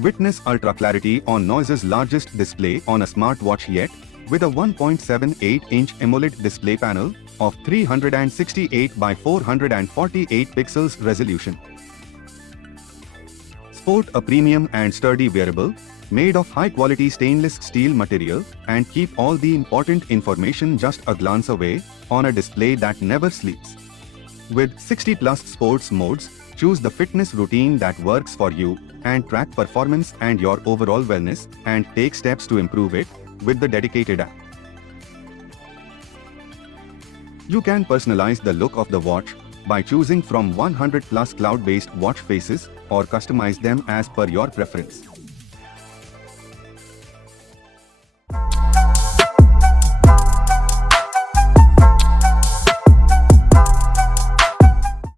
Witness ultra clarity on Noise's largest display on a smartwatch yet, with a 1.78-inch AMOLED display panel of 368 by 448 pixels resolution. Sport a premium and sturdy wearable, made of high-quality stainless steel material, and keep all the important information just a glance away on a display that never sleeps. With 60+ sports modes, choose the fitness routine that works for you and track performance and your overall wellness, and take steps to improve it with the dedicated app. You can personalize the look of the watch by choosing from 100+ cloud-based watch faces or customize them as per your preference.